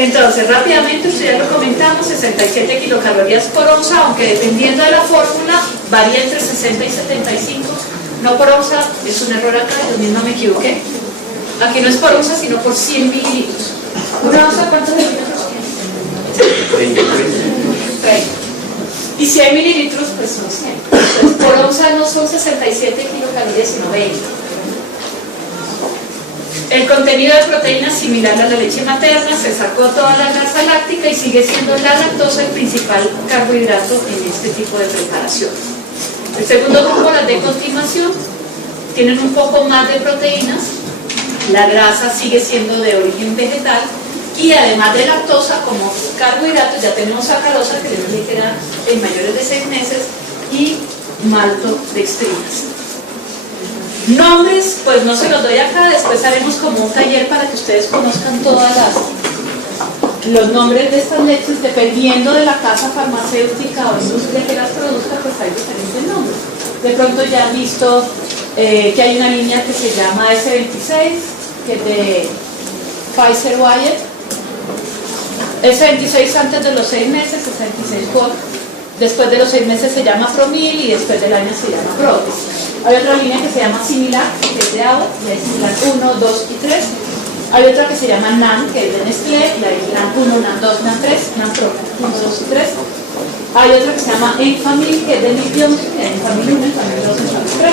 Entonces, rápidamente, usted ya lo comentamos, 67 kilocalorías por onza, aunque dependiendo de la fórmula, varía entre 60 y 75. No por onza, es un error acá, yo misma me equivoqué. Aquí no es por onza, sino por 100 mililitros. ¿Una onza cuántos mililitros tiene? 20. Y 100 mililitros, pues son 100. Entonces, por onza no son 67 kilocalorías, sino 20. El contenido de proteína es similar a la leche materna, se sacó toda la grasa láctica y sigue siendo la lactosa el principal carbohidrato en este tipo de preparación. El segundo grupo, las de continuación, tienen un poco más de proteínas, la grasa sigue siendo de origen vegetal y además de lactosa como carbohidratos ya tenemos sacarosa que debe liquidar en mayores de 6 meses y maltodextrinas. Nombres, pues no se los doy acá, después haremos como un taller para que ustedes conozcan todas los nombres de estas leches, dependiendo de la casa farmacéutica o industria que las produzca, pues hay diferentes nombres. De pronto ya han visto que hay una línea que se llama S26, que es de Pfizer-Wyeth. S26 antes de los 6 meses, S26 por. Después de los 6 meses se llama Promil y después del año se llama Protis. Hay otra línea que se llama Similac, que es de agua, y hay Similac 1, 2 y 3. Hay otra que se llama NAN, que es de Nestlé, y hay NAN 1, NAN 2, NAN 3, NAN Pro, 1, 2 y 3. Hay otra que se llama Enfamil, que es de Nick Johnson, que hay Enfamil 1, Enfamil 2, Enfamil 3.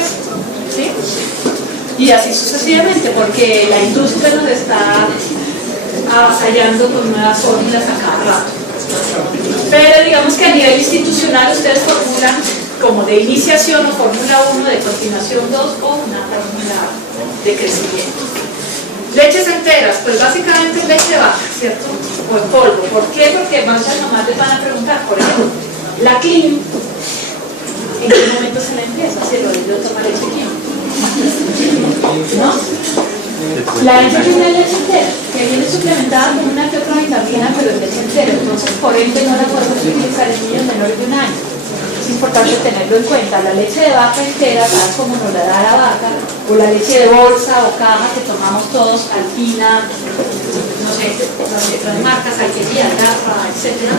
¿Sí? Y así sucesivamente, porque la industria nos está avasallando con nuevas fórmulas a cada rato. Pero digamos que a nivel institucional ustedes formulan como de iniciación o fórmula 1, de continuación 2 o una fórmula de crecimiento. Leches enteras, pues básicamente es leche de vaca, ¿cierto? O en polvo. ¿Por qué? Porque muchas mamás les van a preguntar, por ejemplo, la Clean, ¿en qué momento se la empieza? Si lo yo tomar leche Clean, ¿no? La leche es una leche entera, que viene suplementada con una que otra vitamina, pero es leche entera, entonces por ende no la podemos utilizar en niños menores de 1 año. Es importante tenerlo en cuenta. La leche de vaca entera, tal como nos la da la vaca, o la leche de bolsa o caja que tomamos todos, Alpina, no sé, otras marcas, Alquería, Rafa, etc.,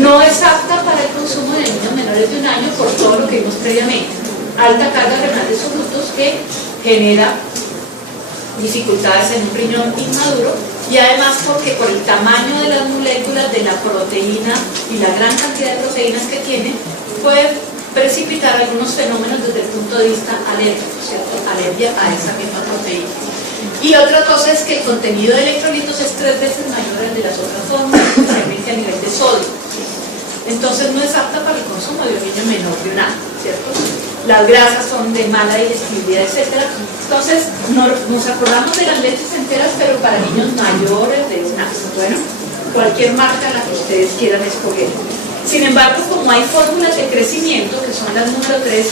no es apta para el consumo de niños menores de 1 año por todo lo que vimos previamente. Alta carga renal de frutos que genera dificultades en un riñón inmaduro y además porque por el tamaño de las moléculas de la proteína y la gran cantidad de proteínas que tiene puede precipitar algunos fenómenos desde el punto de vista alérgico, ¿cierto? Alergia a esa misma proteína. Y otra cosa es que el contenido de electrolitos es 3 veces mayor al de las otras fórmulas, especialmente a nivel de sodio. Entonces no es apta para el consumo de un niño menor de 1 año, ¿cierto? Las grasas son de mala digestibilidad, etc. Entonces nos acordamos de las leches enteras, pero para niños mayores de 1 año. Bueno, cualquier marca la que ustedes quieran escoger. Sin embargo, como hay fórmulas de crecimiento, que son las número 3,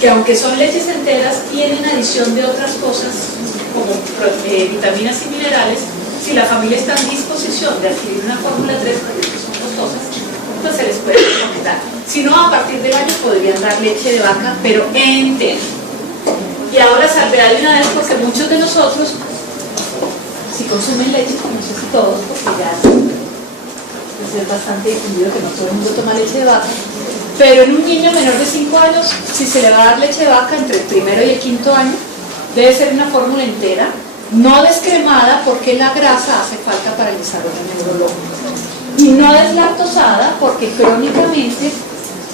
que aunque son leches enteras, tienen adición de otras cosas, como vitaminas y minerales, si la familia está en disposición de adquirir una fórmula 3, porque son costosas, pues se les puede recomendar. Si no, a partir del año podrían dar leche de vaca, pero entera. Y ahora salvedad de una vez, porque muchos de nosotros, si consumen leche, no sé si todos, porque ya es bastante difundido que no todo el mundo toma leche de vaca, pero en un niño menor de 5 años, si se le va a dar leche de vaca entre el primero y el 5.º año, debe ser una fórmula entera, no descremada, porque la grasa hace falta para el desarrollo neurológico, y no deslactosada, porque crónicamente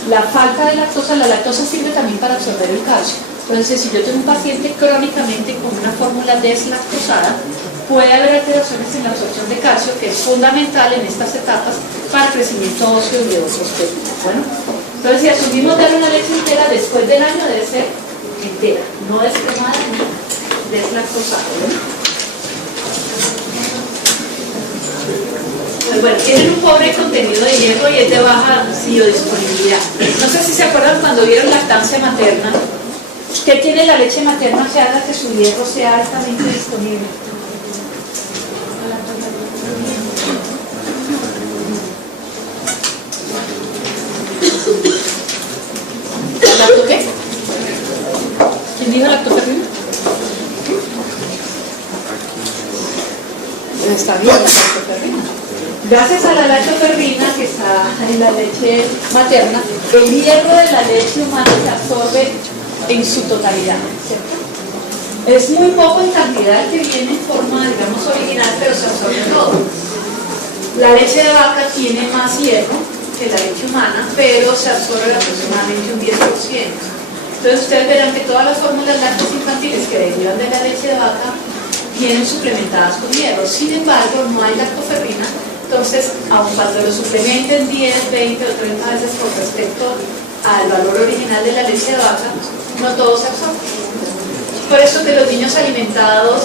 la falta de lactosa, la lactosa sirve también para absorber el calcio. Entonces, si yo tengo un paciente crónicamente con una fórmula deslactosada, puede haber alteraciones en la absorción de calcio, que es fundamental en estas etapas para el crecimiento óseo y de otros tejidos. Bueno, entonces si asumimos dar una leche entera después del año, debe ser entera, no descremada ni deslactosada. Pues bueno, tienen un pobre contenido de hierro y es de baja biodisponibilidad. No sé si se acuerdan cuando vieron lactancia materna, ¿qué tiene la leche materna que haga que su hierro sea altamente disponible? ¿Lacto qué? ¿Quién dijo lactoferrina? Está bien la lactoferrina. Gracias a la lactoferrina que está en la leche materna, el hierro de la leche humana se absorbe en su totalidad, ¿cierto? Es muy poco en cantidad que viene en forma, digamos, original, pero se absorbe todo. La leche de vaca tiene más hierro que la leche humana, pero se absorbe aproximadamente un 10%. Entonces ustedes verán que todas las fórmulas lácteas infantiles que derivan de la leche de vaca vienen suplementadas con hierro. Sin embargo, no hay lactoferrina. Entonces, aun cuando lo suplementen 10, 20 o 30 veces con respecto al valor original de la leche de vaca, no todo se absorbe. Por eso que los niños alimentados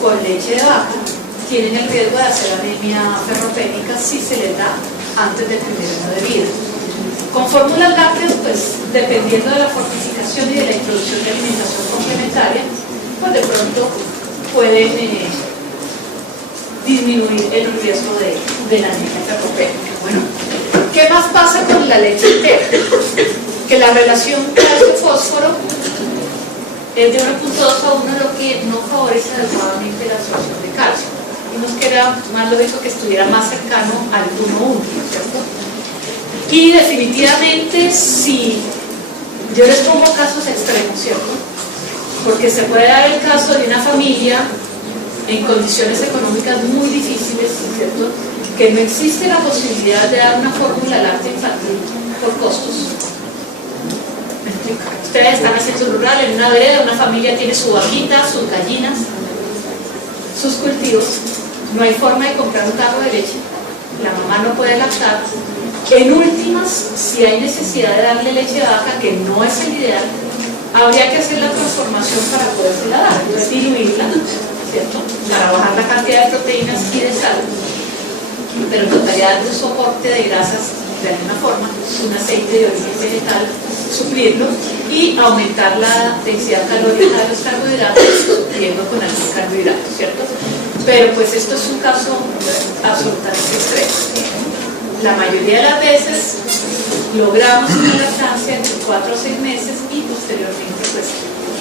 con leche de vaca tienen el riesgo de hacer anemia ferropénica si se les da antes del primer año de vida. Con fórmulas lácteas, pues dependiendo de la fortificación y de la introducción de alimentación complementaria, pues de pronto pueden disminuir el riesgo de la anemia ferropénica. Bueno, ¿qué más pasa con la leche entera? Que la relación calcio-fósforo es de 1.2 a 1, lo que no favorece adecuadamente la absorción de calcio. Y nos queda más lógico que estuviera más cercano al 1:1, ¿cierto? Y definitivamente, si yo les pongo casos extremos, ¿cierto? Porque se puede dar el caso de una familia en condiciones económicas muy difíciles, ¿cierto? Que no existe la posibilidad de dar una fórmula láctea infantil por costos. Ustedes están haciendo rural, en una vereda, una familia tiene su vaquita, sus gallinas, sus cultivos, no hay forma de comprar un tarro de leche, la mamá no puede lactar. En últimas, si hay necesidad de darle leche de vaca, que no es el ideal, habría que hacer la transformación para podérsela dar, entonces diluirla, ¿cierto? Para bajar la cantidad de proteínas y de sal, pero totalidad de un soporte de grasas de alguna forma, un aceite de origen vegetal, suplirlo y aumentar la densidad calórica de los carbohidratos, supliendo con algún carbohidrato, ¿cierto? Pero pues esto es un caso absolutamente extremo. La mayoría de las veces logramos una lactancia entre 4 o 6 meses y posteriormente pues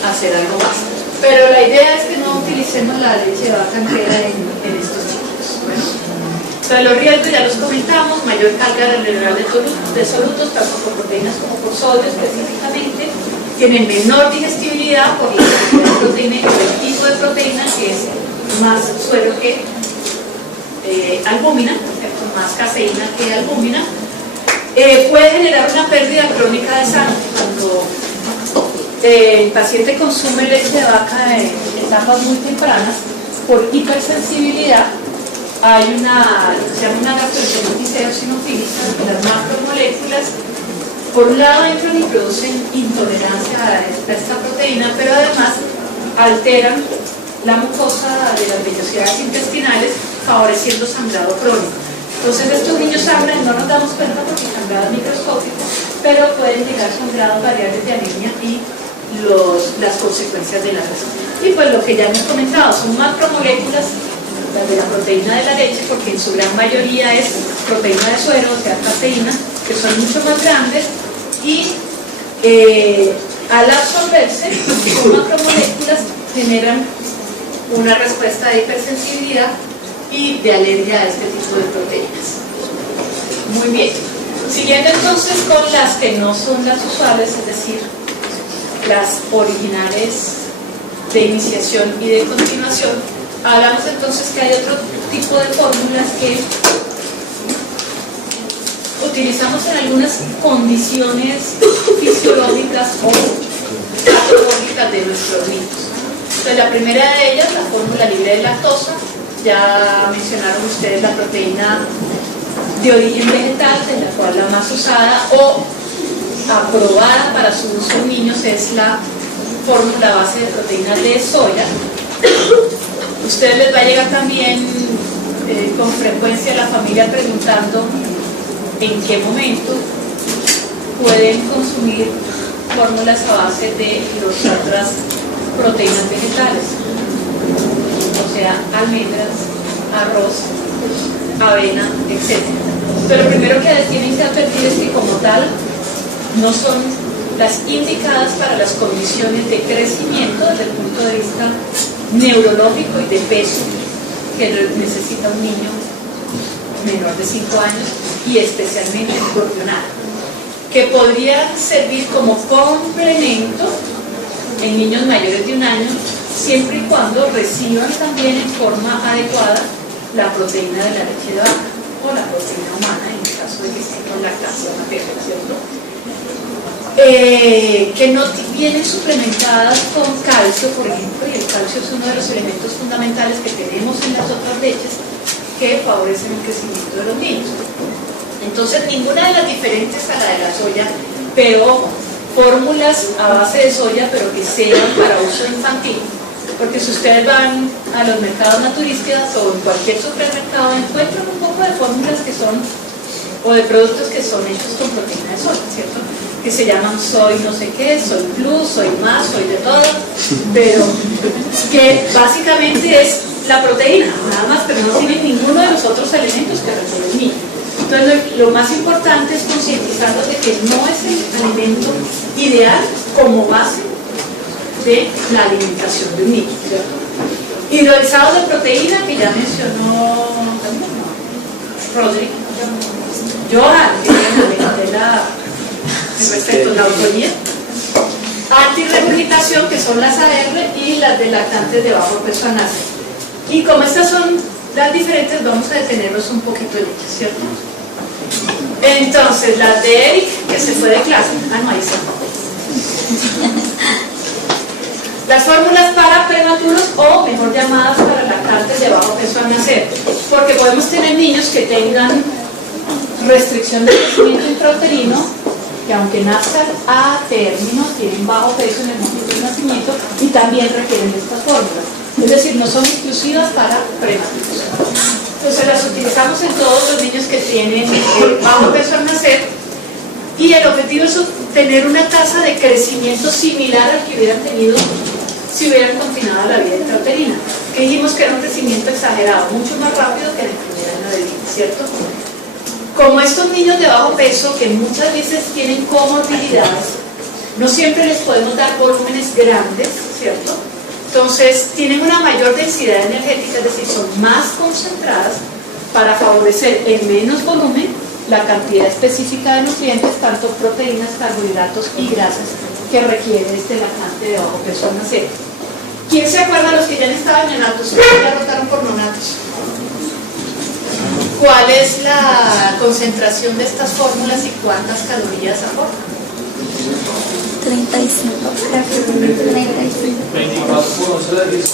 hacer algo más. Pero la idea es que no utilicemos la leche de vaca entera en estos chicos. Bueno, entonces los riesgos ya los comentamos: mayor carga renal de solutos, tanto por proteínas como por sodio específicamente. Tienen menor digestibilidad por la cantidad de proteína y por el tipo de proteína, que es más suero que albúmina, más caseína que albúmina. Puede generar una pérdida crónica de sangre cuando el paciente consume leche de vaca en etapas muy tempranas. Por hipersensibilidad hay se llama una gastroenteritis eosinofílica. Las macromoléculas por un lado entran y producen intolerancia a esta proteína, pero además alteran la mucosa de las vellosidades intestinales, favoreciendo sangrado crónico. Entonces estos niños sangran, no nos damos cuenta porque el sangrado es microscópico, pero pueden llegar sangrados variables de anemia y las consecuencias de la razón. Y pues lo que ya hemos comentado, son macromoléculas, las de la proteína de la leche, porque en su gran mayoría es proteína de suero, o sea, caseína, que son mucho más grandes, y al absorberse, son macromoléculas, generan una respuesta de hipersensibilidad y de alergia a este tipo de proteínas. Muy bien. Siguiendo entonces con las que no son las usuales, es decir, las originales de iniciación y de continuación, hablamos entonces que hay otro tipo de fórmulas que utilizamos en algunas condiciones fisiológicas o patológicas de nuestros niños. Entonces, la primera de ellas, la fórmula libre de lactosa. Ya mencionaron ustedes la proteína de origen vegetal, de la cual la más usada o aprobada para su uso en niños es la fórmula base de proteínas de soya. Ustedes les va a llegar también con frecuencia la familia preguntando en qué momento pueden consumir fórmulas a base de las otras proteínas vegetales, o sea, almendras, arroz, avena, etc. Pero lo primero que tienen que advertir es que como tal no son las indicadas para las condiciones de crecimiento desde el punto de vista neurológico y de peso que necesita un niño menor de 5 años y especialmente propionada, que podría servir como complemento en niños mayores de 1 año, siempre y cuando reciban también en forma adecuada la proteína de la leche de vaca o la proteína humana en el caso de que estén con lactancia materna, ¿cierto? Que no vienen suplementadas con calcio, por ejemplo, y el calcio es uno de los elementos fundamentales que tenemos en las otras leches que favorecen el crecimiento de los niños. Entonces, ninguna de las diferentes a la de la soya, pero fórmulas a base de soya, pero que sean para uso infantil, porque si ustedes van a los mercados naturistas o en cualquier supermercado encuentran un poco de fórmulas que son, o de productos que son hechos con proteína de soya, ¿cierto? Que se llaman soy no sé qué, soy plus, soy más, soy de todo, pero que básicamente es la proteína, nada más, pero no tienen ninguno de los otros elementos que requiere el niño. Entonces lo más importante es concientizarlos de que no es el alimento ideal como base de la alimentación de un niño, ¿cierto? Hidrolizados de proteína, que ya mencionó Rodri, Johan, respecto a la autoría, antirregurgitación, que son las AR, y las de lactantes de bajo peso a nacer. Y como estas son las diferentes, vamos a detenernos un poquito en ellas, ¿cierto? Entonces, las de Eric, que se fue de clase. No, ahí está. Las fórmulas para prematuros, o mejor llamadas para lactantes de bajo peso al nacer, porque podemos tener niños que tengan restricción de crecimiento intrauterino, que aunque nazcan a término, tienen bajo peso en el momento del nacimiento y también requieren de estas fórmulas. Es decir, no son exclusivas para prematuros. Entonces las utilizamos en todos los niños que tienen bajo peso al nacer, y el objetivo es obtener una tasa de crecimiento similar al que hubieran tenido si hubieran continuado la vida intrauterina, que dijimos que era un crecimiento exagerado, mucho más rápido que en el primer año de vida, ¿cierto? Como estos niños de bajo peso, que muchas veces tienen comorbilidades, no siempre les podemos dar volúmenes grandes, ¿cierto? Entonces tienen una mayor densidad energética, es decir, son más concentradas para favorecer en menos volumen la cantidad específica de nutrientes, tanto proteínas, carbohidratos y grasas, que requiere este lactante de bajo peso al nacer. ¿Quién se acuerda de los que ya han estado en neonatos? Ya rotaron por neonatos. ¿Cuál es la concentración de estas fórmulas y cuántas calorías aportan? 35. 24 por 11 de 10%.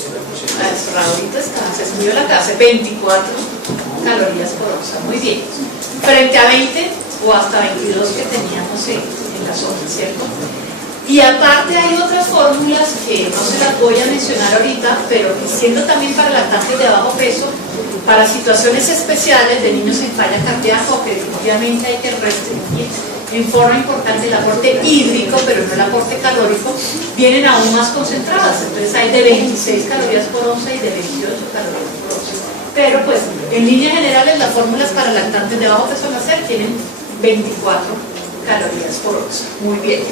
Ahorita está, se escribió la clase, 24 calorías por onza, muy bien. Frente a 20 o hasta 22 que teníamos en la zona, ¿cierto? Y aparte hay otras fórmulas que no se las voy a mencionar ahorita, pero que siendo también para lactantes de bajo peso, para situaciones especiales de niños en falla cardíaca, o que definitivamente hay que restringir en forma importante el aporte hídrico, pero no el aporte calórico, vienen aún más concentradas. Entonces hay de 26 calorías por onza y de 28 calorías por onza. Pero pues, en líneas generales, las fórmulas para lactantes de bajo peso al nacer tienen 24 calorías por onza. Muy bien.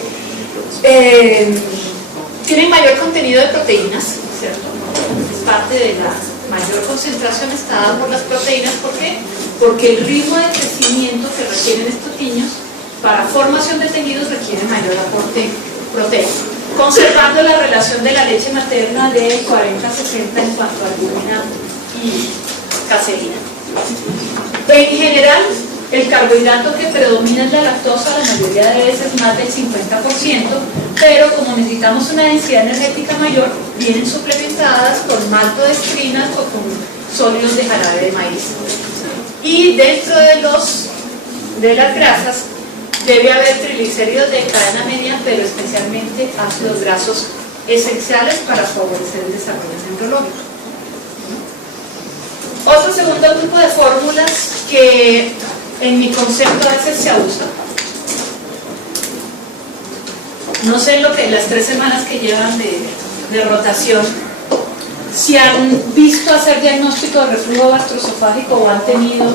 Tienen mayor contenido de proteínas, ¿cierto? Es parte de la mayor concentración está dada por las proteínas. ¿Por qué? Porque el ritmo de crecimiento que requieren estos niños para formación de tejidos requiere mayor aporte proteico, conservando la relación de la leche materna de 40-60 en cuanto a albúmina y caseína. En general, el carbohidrato que predomina es la lactosa, la mayoría de veces más del 50%, pero como necesitamos una densidad energética mayor, vienen suplementadas con maltodextrinas o con sólidos de jarabe de maíz. Y dentro de las grasas debe haber triglicéridos de cadena media, pero especialmente ácidos grasos esenciales para favorecer el desarrollo neurológico. Otro segundo grupo de fórmulas que en mi concepto a veces se abusa. No sé lo que las 3 semanas que llevan de rotación, si han visto hacer diagnóstico de reflujo gastroesofágico o han tenido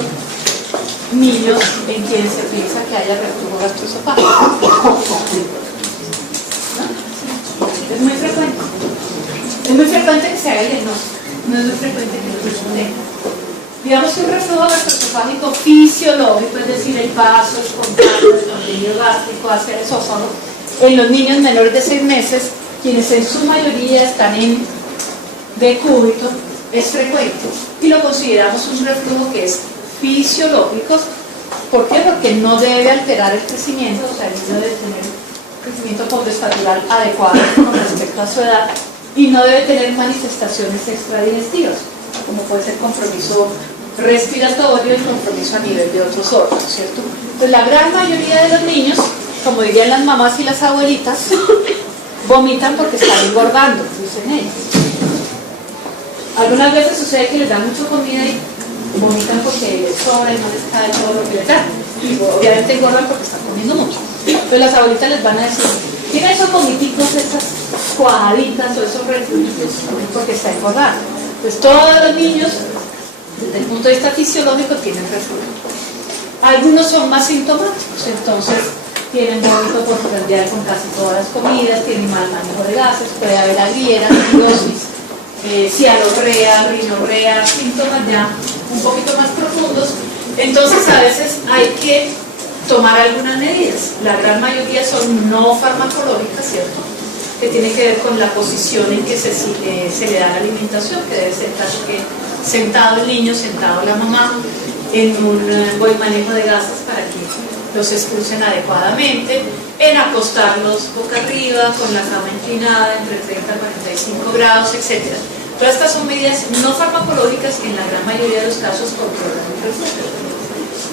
niños en quienes se piensa que haya reflujo gastroesofágico. Es muy frecuente. Es muy frecuente que se haga el diagnóstico. No es muy frecuente que lo tenga. Digamos que un reflujo gastroesofágico fisiológico, es decir, el paso, el contacto del contenido gástrico hacia el esófago, en los niños menores de 6 meses, quienes en su mayoría están en decúbito, es frecuente y lo consideramos un reflujo que es fisiológico. ¿Por qué? Porque no debe alterar el crecimiento, o sea, el niño debe tener un crecimiento postestatural adecuado con respecto a su edad y no debe tener manifestaciones extradigestivas, como puede ser compromiso respiratorio y compromiso a nivel de otros órganos, ¿cierto? Pues la gran mayoría de los niños, como dirían las mamás y las abuelitas, vomitan porque están engordando, dicen ellas. Algunas veces sucede que les dan mucha comida y vomitan porque les sobra y no les cae todo lo que les dan. Y obviamente engordan porque están comiendo mucho. Entonces las abuelitas les van a decir, tiene esos vomiticos, esas cuajaditas o esos refluidos, porque está engordando. Entonces todos los niños, desde el punto de vista fisiológico, tienen reflujo. Algunos son más sintomáticos, entonces tienen vómito postprandial con casi todas las comidas, tienen mal manejo de gases, puede haber agriera, cirrosis, cialorrea, rinorrea, síntomas ya un poquito más profundos. Entonces a veces hay que tomar algunas medidas. La gran mayoría son no farmacológicas, ¿cierto? Que tiene que ver con la posición en que se le da la alimentación, que debe ser casi que sentado el niño, sentado la mamá, en un buen manejo de gases para que los expulsen adecuadamente, en acostarlos boca arriba, con la cama inclinada entre 30 a 45 grados, etc. Todas estas son medidas no farmacológicas que en la gran mayoría de los casos controlan el reflujo.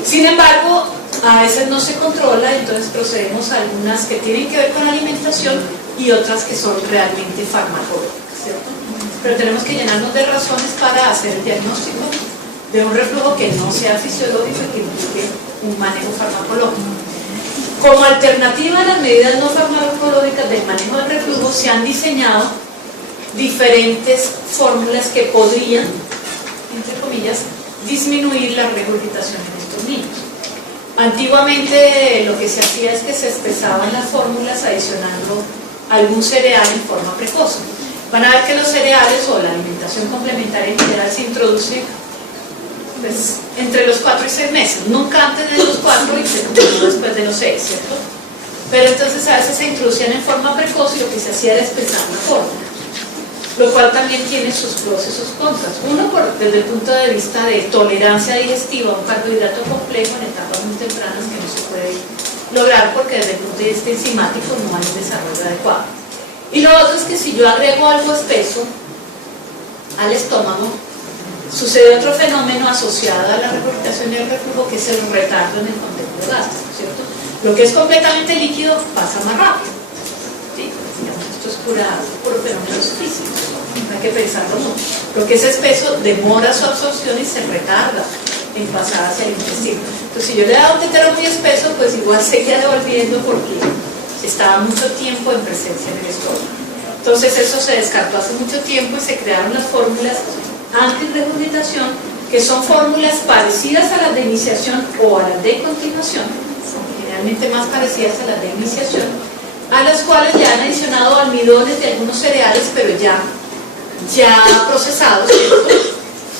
Sin embargo, a veces no se controla, entonces procedemos a algunas que tienen que ver con la alimentación y otras que son realmente farmacológicas, ¿cierto? Pero tenemos que llenarnos de razones para hacer el diagnóstico de un reflujo que no sea fisiológico y que implique un manejo farmacológico. Como alternativa a las medidas no farmacológicas del manejo del reflujo, se han diseñado diferentes fórmulas que podrían, entre comillas, disminuir la regurgitación en estos niños. Antiguamente lo que se hacía es que se espesaban las fórmulas adicionando algún cereal en forma precoz. Van a ver que los cereales o la alimentación complementaria en general se introduce pues, entre los 4 y 6 meses, nunca antes de los 4 y después de los 6, ¿cierto? Pero entonces a veces se introducían en forma precoz y lo que se hacía era espesar la fórmula, lo cual también tiene sus pros y sus contras. Uno, desde el punto de vista de tolerancia digestiva a un carbohidrato complejo en etapas muy tempranas que no se puede lograr porque desde el punto de vista enzimático no hay un desarrollo adecuado. Y lo otro es que si yo agrego algo espeso al estómago, sucede otro fenómeno asociado a la regurgitación y al reflujo, que es el retardo en el contenido gástrico, ¿cierto? Lo que es completamente líquido pasa más rápido. ¿Sí? Digamos, esto es puro fenómenos físicos, no hay que pensarlo mucho. Lo que es espeso demora su absorción y se retarda en pasar hacia el intestino. Entonces, si yo le he dado un tetero muy espeso, pues igual seguía devolviendo porque estaba mucho tiempo en presencia en el estómago. Entonces, eso se descartó hace mucho tiempo y se crearon las fórmulas antirregurgitación, que son fórmulas parecidas a las de iniciación o a las de continuación, generalmente más parecidas a las de iniciación, a las cuales ya han adicionado almidones de algunos cereales, pero ya procesados, ¿cierto?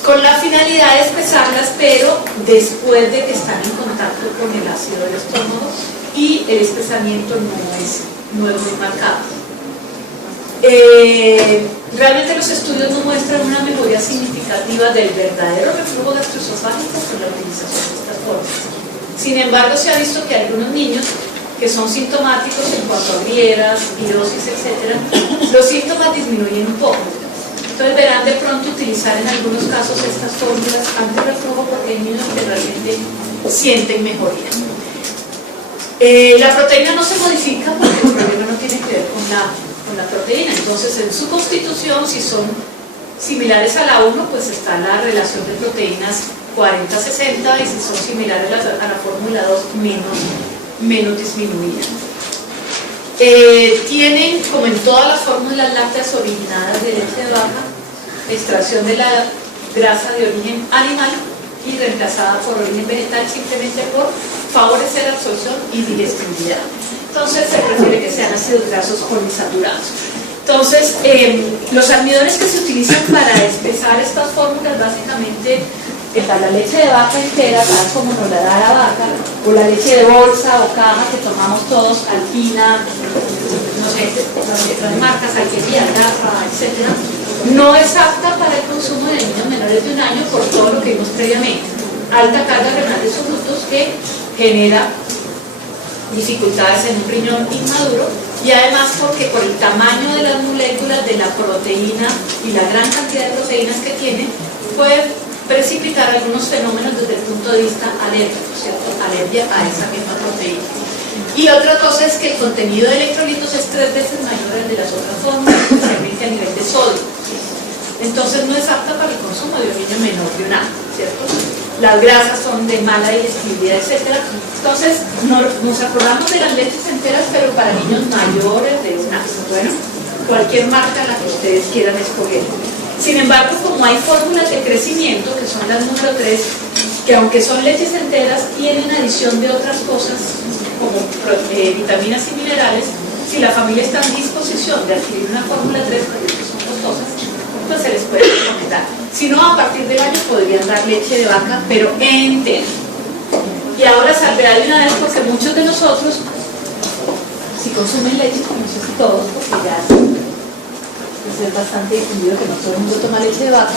Con la finalidad de espesarlas, pero después de que están en contacto con el ácido del estómago y el espesamiento no es muy marcado. Realmente los estudios no muestran una mejoría significativa del verdadero reflujo gastroesofágico con la utilización de estas fórmulas. Sin embargo, se ha visto que algunos niños que son sintomáticos en cuanto a grieras, pirosis, etc., los síntomas disminuyen un poco. Entonces verán de pronto utilizar en algunos casos estas fórmulas antirreflujo porque hay niños que realmente sienten mejoría. La proteína no se modifica porque el problema no tiene que ver con la proteína. Entonces, en su constitución, si son similares a la 1, pues está la relación de proteínas 40-60, y si son similares a la fórmula 2, menos disminuida. Tienen, como en todas las fórmulas lácteas originadas de leche de vaca, extracción de la grasa de origen animal y reemplazada por origen vegetal simplemente por favorecer absorción y digestibilidad. Entonces se prefiere que sean ácidos grasos poliinsaturados. Entonces los almidones que se utilizan para espesar estas fórmulas básicamente Está la leche de vaca entera, tal como nos la da la vaca, o la leche de bolsa o caja que tomamos todos, Alpina, no sé, las marcas, Alquería, Rafa, etc. No es apta para el consumo de niños menores de 1 año por todo lo que vimos previamente. Alta carga renal de frutos que genera dificultades en un riñón inmaduro, y además porque por el tamaño de las moléculas de la proteína y la gran cantidad de proteínas que tiene, puede precipitar algunos fenómenos desde el punto de vista alérgico, ¿cierto? Alergia a esa misma proteína. Y otra cosa es que el contenido de electrolitos es 3 veces mayor al de las otras fórmulas, especialmente a nivel de sodio. Entonces no es apta para el consumo de un niño menor de 1 año, ¿cierto? Las grasas son de mala digestibilidad, etc. Entonces nos acordamos de las leches enteras, pero para niños mayores de 1 año. Bueno, cualquier marca la que ustedes quieran escoger. Sin embargo, como hay fórmulas de crecimiento, que son las número 3, que aunque son leches enteras, tienen adición de otras cosas, como vitaminas y minerales, si la familia está en disposición de adquirir una fórmula 3, porque son costosas, pues se les puede recomendar. Si no, a partir del año podrían dar leche de vaca, pero entera. Y ahora salvedad de una vez, porque muchos de nosotros, si consumen leche, no sé si todos, porque ya es bastante difundido que no todo el mundo toma leche de vaca,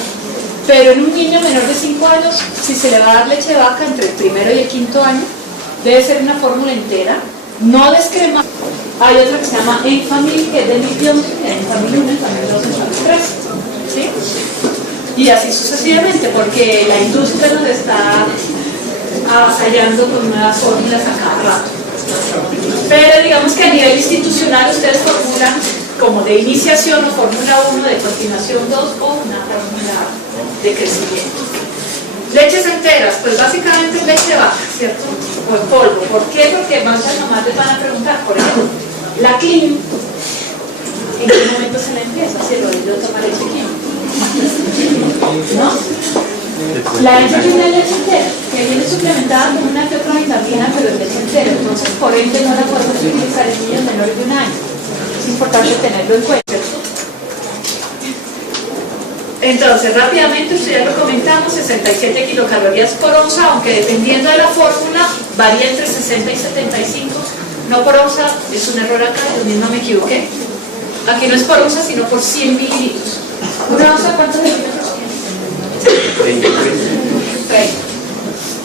pero en un niño menor de 5 años, si se le va a dar leche de vaca entre el 1º y el 5º año, debe ser una fórmula entera, no descremada. Hay otra que se llama Enfamil, que es de Lipion, Enfamil 1, Enfamil 2, Enfamil 3, ¿sí? Y así sucesivamente, porque la industria nos está avasallando con nuevas fórmulas a cada rato. Pero digamos que a nivel institucional ustedes formulan como de iniciación o fórmula 1, de continuación 2 o una fórmula de crecimiento. Leches enteras, pues básicamente es leche de vaca, ¿cierto? O en polvo. ¿Por qué? Porque muchas mamás les van a preguntar, por ejemplo, la Clean, ¿en qué momento se la empieza? Si el oído toma leche Clean, ¿no? La leche Clean es leche entera, que viene suplementada con una que otra vitamina, pero es leche entera, entonces por ende no la podemos utilizar en niños menores de 1 año. Es importante tenerlo en cuenta. Entonces, rápidamente, usted ya lo comentamos, 67 kilocalorías por onza, aunque dependiendo de la fórmula, varía entre 60 y 75, no por onza, es un error acá, yo misma me equivoqué. Aquí no es por onza, sino por 100 mililitros. ¿Una onza cuántos mililitros tiene? 30.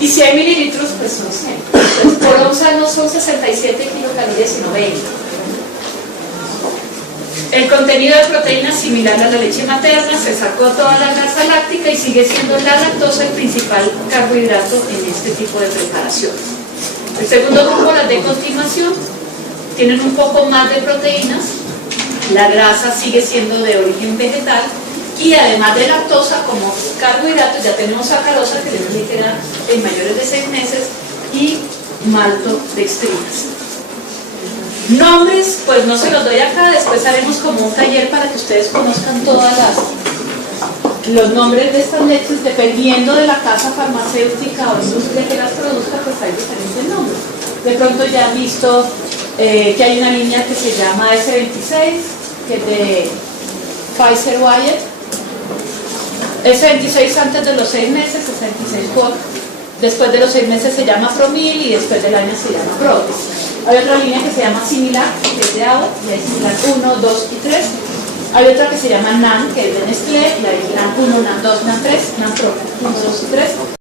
Y 100 mililitros, pues son 100. Entonces, por onza no son 67 kilocalorías, sino 20. El contenido de proteínas similar a la leche materna, se sacó toda la grasa láctica y sigue siendo la lactosa el principal carbohidrato en este tipo de preparaciones. El segundo grupo, las de continuación, tienen un poco más de proteínas, la grasa sigue siendo de origen vegetal y además de lactosa como carbohidratos ya tenemos sacarosa que les dije que era en mayores de 6 meses y maltodextrinas. Nombres, pues no se los doy acá, después haremos como un taller para que ustedes conozcan todas los nombres de estas leches, dependiendo de la casa farmacéutica o industria que las produzca, pues hay diferentes nombres. De pronto ya han visto que hay una línea que se llama S26, que es de Pfizer Wyeth. S26 antes de los 6 meses, 66 por. Después de los 6 meses se llama Promil y después del año se llama Protis. Hay otra línea que se llama Similac, que es de agua, y hay Similac 1, 2 y 3. Hay otra que se llama NAN, que es de Nestlé, y hay NAN 1, NAN 2, NAN 3, NAN Pro, 1, 2 y 3.